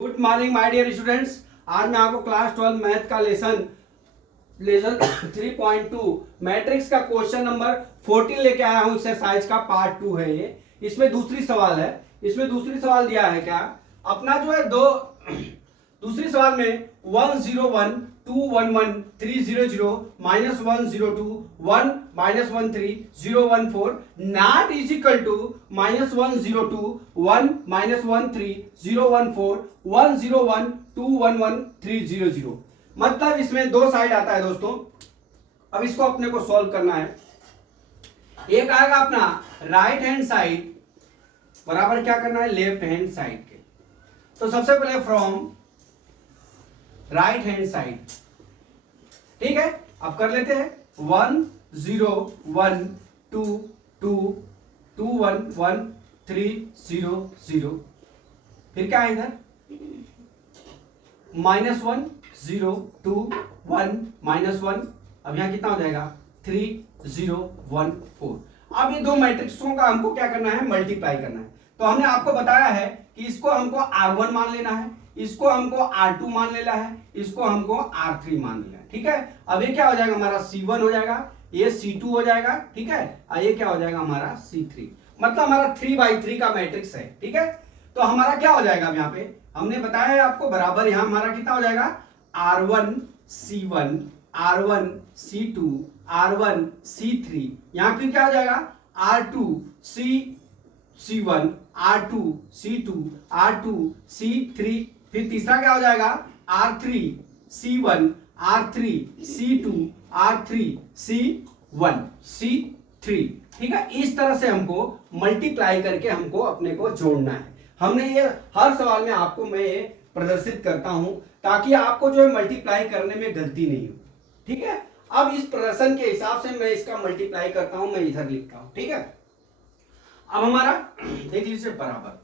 Good morning my dear students. आज मैं आपको क्लास 12 मैथ का लेसन 3.2 मैट्रिक्स का क्वेश्चन नंबर 14 लेके आया हूं। एक्सरसाइज का पार्ट 2 है ये। इसमें दूसरी सवाल है। इसमें दूसरी सवाल दिया है क्या अपना जो है दूसरी सवाल में 101 211 300 -102 1 -13 014 नॉट इज इक्वल टू -102 1 -13 014 101 211 300। मतलब इसमें दो साइड आता है दोस्तों। अब इसको अपने को सॉल्व करना है। एक आएगा अपना राइट हैंड साइड बराबर क्या करना है लेफ्ट हैंड साइड के। तो सबसे पहले फ्रॉम राइट हैंड साइड, ठीक है। अब कर लेते हैं 1 0 1 2 2 2 1 1 3 0 0। फिर क्या है इधर -1 0 2 1 -1। अब यहां कितना हो जाएगा 3 0 1 4। अब ये दो मैट्रिक्सों का हमको क्या करना है मल्टीप्लाई करना है। तो हमने आपको बताया है कि इसको हमको R1 मान लेना है, इसको हमको R2 मान लेना है, इसको हमको R3 मान लेना है, ठीक है। अब ये क्या हो जाएगा हमारा C1 हो जाएगा, ये C2 हो जाएगा, ठीक है। और ये क्या हो जाएगा हमारा C3। मतलब हमारा 3x3 का मैट्रिक्स है, ठीक है। तो हमारा क्या हो जाएगा यहाँ पे हमने बताया है आपको बराबर यहां हमारा कितना हो जाएगा R1 C1 R1 C2 R1 C3। यहां फिर क्या हो जाएगा R2 C1 R2 C2 R2 C3। फिर तीसरा क्या हो जाएगा R3 C1 R3 C2 R3 C1 C3, ठीक है। इस तरह से हमको मल्टीप्लाई करके हमको अपने को जोड़ना है। हमने ये हर सवाल में आपको मैं ये प्रदर्शित करता हूं ताकि आपको जो है मल्टीप्लाई करने में गलती नहीं हो, ठीक है। अब इस प्रदर्शन के हिसाब से मैं इसका मल्टीप्लाई करता हूं, मैं इधर लिखता हूं, ठीक है। अब हमारा देख लीजिए बराबर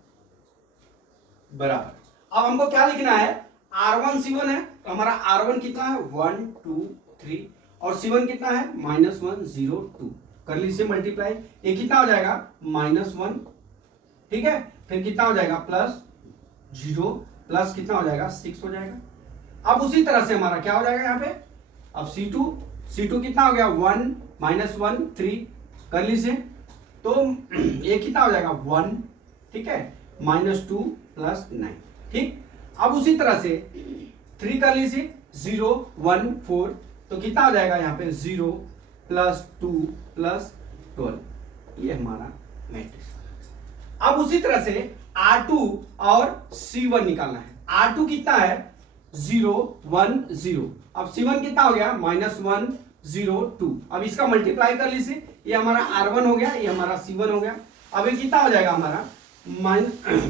बराबर। अब हमको क्या लिखना है R1 C1 है तो हमारा R1 कितना है 1 2 3 और C1 कितना है -102। कर लीजिए मल्टीप्लाई। ये कितना हो जाएगा -1, ठीक है। फिर कितना हो जाएगा +0 प्लस कितना हो जाएगा 6 हो जाएगा। अब उसी तरह से हमारा क्या हो जाएगा यहाँ पे अब C2 कितना हो गया 1 -1 3। कर लीजिए तो ये कितना हो जाएगा 1, ठीक है, -2 + 9, ठीक। अब उसी तरह से 3 कर लीजिए 0 1 4 तो कितना हो जाएगा यहाँ पे 0 + 2 + 12। ये हमारा मैट्रिक्स। अब उसी तरह से R2 और C1 निकालना है। R2 कितना है 0 1 0। अब C1 कितना हो गया -1 0 2। अब इसका मल्टीप्लाई कर लीजिए। ये हमारा R1 हो गया, ये हमारा C1 हो गया। अब ये कितना हो जाएगा हमारा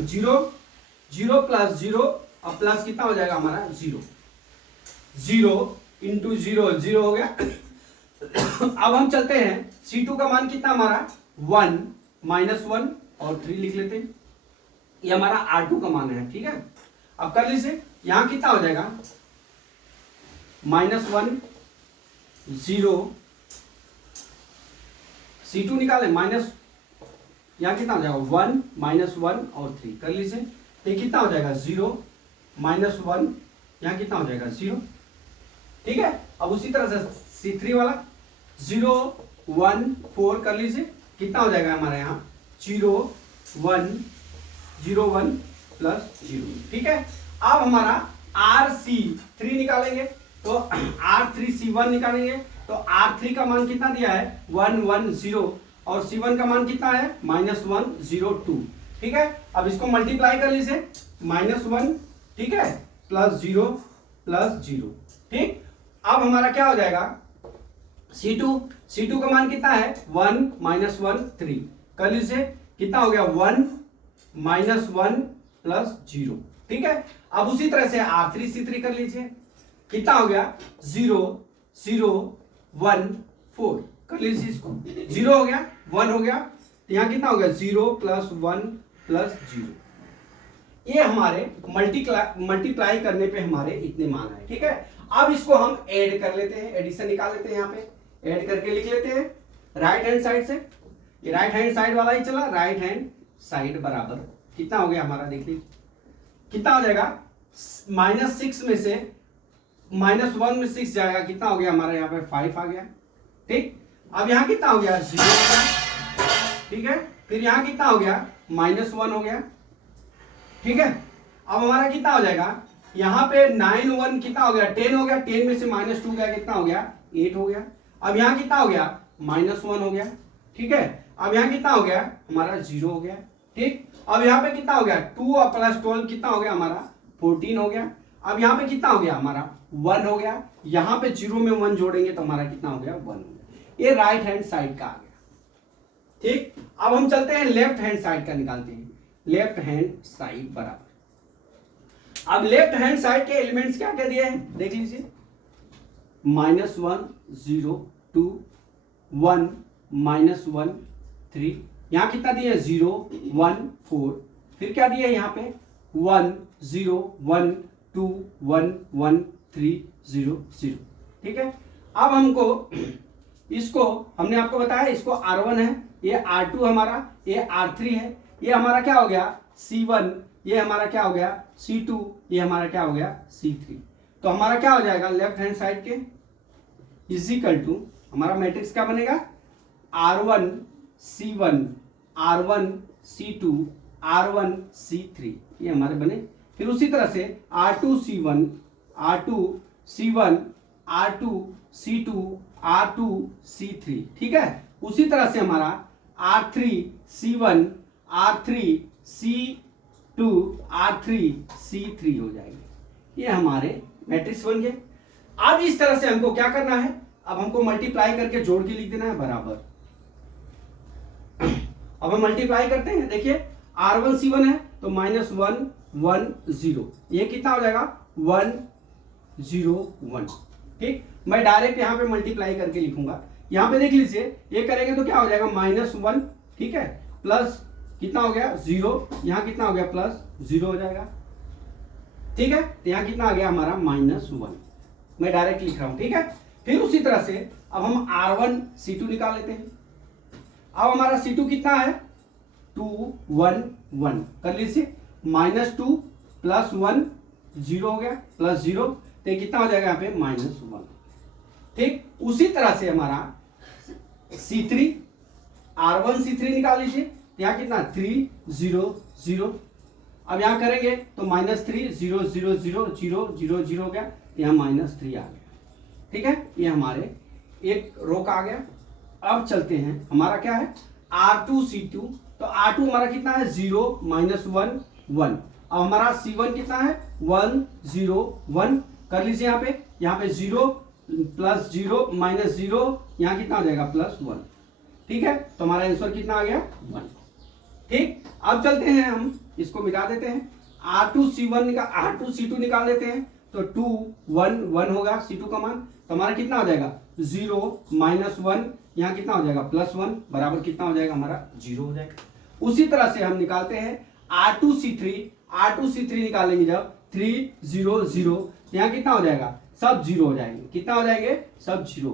0 0 + 0 और प्लस कितना हो जाएगा हमारा 0 0 × 0 0 हो गया। अब हम चलते हैं C2 का मान कितना हमारा 1 -1 और 3 लिख लेते हैं। ये हमारा R2 का मान है, ठीक है। अब कर लीजिए यहां कितना हो जाएगा -1 0 C2 निकाले यहां कितना हो जाएगा 1 -1 और 3। कर लीजिए तो ये कितना हो जाएगा 0 -1 यहां कितना हो जाएगा 0, ठीक है। अब उसी तरह से C3 वाला 0 1 4 कर लीजिए कितना हो जाएगा हमारे यहाँ 0 1 0 1 + 0, ठीक है। अब हमारा RC3 निकालेंगे तो R3 C1 निकालेंगे तो R3 का मान कितना दिया है 1 1 0 और C1 का मान कितना है -1 0 2, ठीक है। अब इसको मल्टीप्लाई कर लीजिए -1, ठीक है, +0 + 0, ठीक। अब हमारा क्या हो जाएगा C2 का मान कितना है 1 -1 3। कर लीजिए कितना हो गया 1 -1 + 0, ठीक है। अब उसी तरह से R3 C3 कर लीजिए कितना हो गया 0 0 1 4। कर लीजिए इसको 0 हो गया 1 हो गया तो यहां कितना हो गया 0 + 1 + 0। ये हमारे मल्टीप्लाई करने पे हमारे इतने मान आए, ठीक है। अब इसको हम ऐड कर लेते हैं, एडिशन निकाल लेते हैं। यहाँ पे ऐड करके लिख लेते हैं राइट हैंड साइड से। ये राइट हैंड साइड वाला ही चला, राइट हैंड साइड बराबर कितना हो गया हमारा देख लीजिए कितना हो जाएगा -6 में से -1 में 6 जाएगा, कितना हो गया हमारा यहाँ पे 5 आ गया। ठीक, अब यहाँ कितना हो गया 0 हो गया। ठीक है, फिर यहाँ कितना हो गया -1 हो गया। ठीक है, अब हमारा कितना हो जाएगा यहाँ पे 9 1 कितना हो गया 10 हो गया, 10 में से -2 गया, कितना हो गया 8 हो गया। अब यहाँ कितना हो गया -1 हो गया। ठीक है, अब यहाँ कितना हो गया हमारा 0 हो गया। ठीक, अब यहाँ पे कितना हो गया 2 और +12 कितना हो गया हमारा 14 हो गया। अब यहाँ पे कितना हो गया हमारा 1 हो गया, यहाँ पे 0 में 1 जोड़ेंगे तो हमारा कितना हो गया 1 हो गया। ये राइट हैंड साइड का आ गया। ठीक, अब हम चलते हैं लेफ्ट हैंड साइड का निकालते हैं। लेफ्ट हैंड साइड बराबर, अब लेफ्ट हैंड साइड के एलिमेंट्स क्या क्या दिए हैं देख लीजिए, -1 0 2 1 -1 3, यहाँ कितना दिए 0 1 4, फिर क्या दिए यहाँ पे 1 0 1 2 1 1 3 0 0। ठीक है, अब हमको इसको हमने आपको बताया इसको R1 है, ये R2 हमारा, ये R3 है, ये हमारा क्या हो गया C1, ये हमारा क्या हो गया C2, ये हमारा क्या हो गया C3। तो हमारा क्या हो जाएगा लेफ्ट हैंड साइड के इजिकल टू हमारा मैट्रिक्स क्या बनेगा R1 C1 R1 C2 R1 C3, ये हमारे बने। फिर उसी तरह से R2 C1 R2 C1 R2 C2 R2 C3। ठीक है, उसी तरह से हमारा R3 C1 R3 C2 R3 C3 हो जाएंगे। ये हमारे मैट्रिक्स बन गए। अब इस तरह से हमको क्या करना है, अब हमको मल्टीप्लाई करके जोड़ के लिख देना है बराबर। अब हम मल्टीप्लाई करते हैं, देखिए R1 C1 है तो -1 1 0, ये कितना हो जाएगा 1 0 1। ठीक, मैं डायरेक्ट यहाँ पे मल्टीप्लाई करके लिखूंगा। यहाँ पे देख लीजिए ये करेंगे तो क्या हो जाएगा -1, ठीक है, प्लस कितना हो गया 0, यहाँ कितना हो गया +0 हो जाएगा। ठीक है, तो यहाँ कितना आ गया हमारा -1, मैं डायरेक्ट लिख रहा हूं। ठीक है, फिर उसी तरह से अब हम R1 C2 निकाल लेते हैं। अब हमारा C2 कितना है 2 1 1, कर लीजिए -2 +1 0 हो गया +0, तो ये कितना हो जाएगा यहाँ पे -1। ठीक, उसी तरह से हमारा C3 R1 C3 निकाल लीजिए, यहाँ कितना 3 0 0, अब यहाँ करेंगे तो -3 0 0 0 0 0 0 हो गया, यहाँ -3 आ गया। ठीक है, ये हमारे एक रो का आ गया। अब चलते हैं हमारा क्या है R2 C2, तो R2 हमारा कितना है 0 -1 1, अब हमारा C1 कितना है 1 0 1, कर लीजिए यहाँ पे 0 +0 -0, यहाँ कितना हो जाएगा +1। ठीक है, तो हमारा आंसर कितना आ गया 1। ठीक, अब चलते हैं हम इसको मिटा देते हैं, R2 C2 निकाल देते हैं, तो 2 1 1 होगा C2 का मान, तो हमारा कितना हो जाएगा 0 -1, यहाँ कितना हो जाएगा +1 बराबर कितना हो जाएगा हमारा 0 हो जाएगा। उसी तरह से हम निकालते हैं R2 C3 निकालेंगे जब 3 0 0, यहाँ कितना हो जाएगा सब 0 हो जाएंगे, कितना हो जाएंगे सब 0।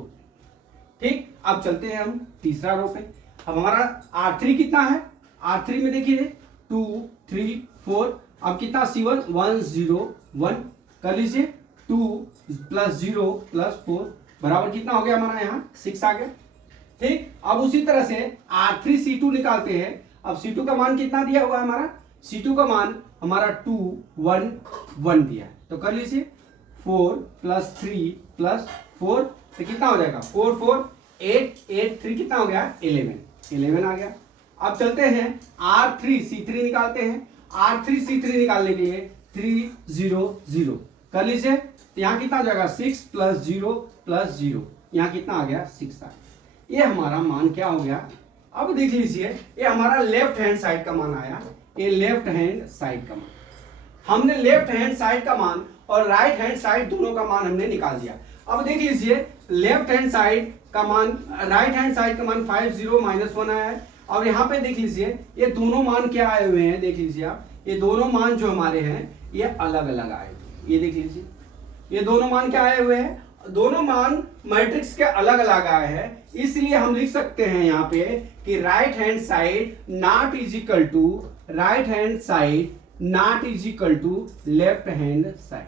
ठीक, अब चलते हैं हम तीसरा रो पे। अब हमारा R3 कितना है, R3 में देखिए 2 3 4, अब कितना C1 1 0 1, कर लीजिए 2 +0 +4 बराबर कितना हो गया हमारा यहाँ 6 आ गया। ठीक, अब उसी तरह से R3 C2 निकालते हैं। अब C2 का मान कितना दिया हुआ है हमारा, C2 का मान हमारा 2 1 1 दिया है, तो कर लीजिए 4 +3 +4, तो कितना हो जाएगा 4 4 8 8 3 कितना हो गया 11 आ गया। अब चलते हैं R3 C3 निकालते हैं। R3 C3 निकालने के लिए 3 0 0, कर लीजिए, तो यहाँ कितना हो जाएगा 6 +0 +0, यहाँ कितना आ गया 6 आ गया। ये हमारा मान क्या हो गया, अब देख लीजिए ये हमारा लेफ्ट हैंड साइड का मान आया, ये लेफ्ट हैंड साइड का मान, हमने लेफ्ट हैंड साइड का मान और राइट हैंड साइड दोनों का मान हमने निकाल दिया। अब देख लीजिए लेफ्ट हैंड साइड का मान राइट हैंड साइड का मान 5 0 -1 आया है, और यहाँ पे देख लीजिए ये दोनों मान क्या आए हुए हैं, देख लीजिए आप ये दोनों मान जो हमारे हैं ये अलग अलग आए हुए, ये देख लीजिए ये दोनों मान क्या आए हुए हैं, दोनों मान मैट्रिक्स के अलग अलग आए हैं, इसलिए हम लिख सकते हैं यहाँ पे कि right hand side not is equal to right hand side not is equal to left hand side,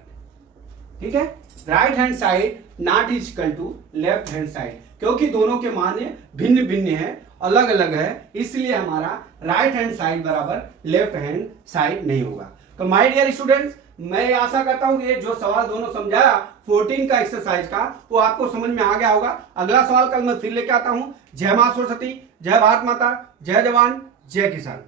ठीक है, right hand side not is equal to left hand side, क्योंकि दोनों के मान भिन्न भिन्न है, अलग अलग है, इसलिए हमारा राइट हैंड साइड बराबर लेफ्ट हैंड साइड नहीं होगा। तो माय डियर स्टूडेंट्स, मैं आशा करता हूं कि ये जो सवाल दोनों समझाया 14 का एक्सरसाइज का वो आपको समझ में आ गया होगा। अगला सवाल कल मैं फिर लेके आता हूं। जय मां सरस्वती, जय भारत माता, जय जवान, जय किसान।